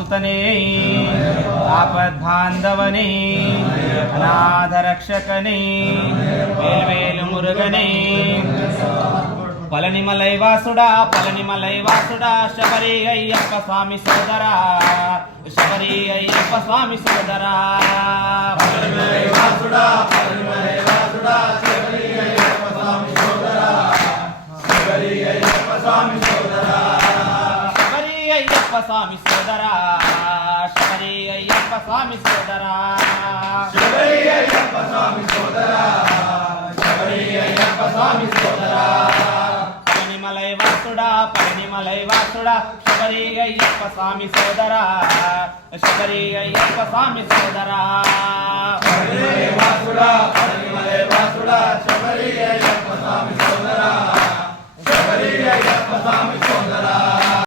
सुतने आपद्बांधवने अनाथरक्षकने वेलवेलु मुरुगने पलनिमलैवासुडा Shabari Ayyappa Swami सोदरा Shabari Ayyappa Swami सोदरा पलनिमलैवासुडा Shabari Ayyappa Swami सोदरा Shabari Ayyappa Swami सोदरा Shabari Ayyappa Swami सोदरा Shabari Ayyappa Swami सोदरा Shabari Ayyappa Swami सोदरा Shabari Ayyappa Swami सोदरा पलनिमलैवासुडा Shabari Ayyappa Swami सोदरा Shabari Ayyappa Swami सोदरा पलनिमलैवासुडा Shabari Ayyappa Swami सोदरा Shabari Ayyappa Swami सोदरा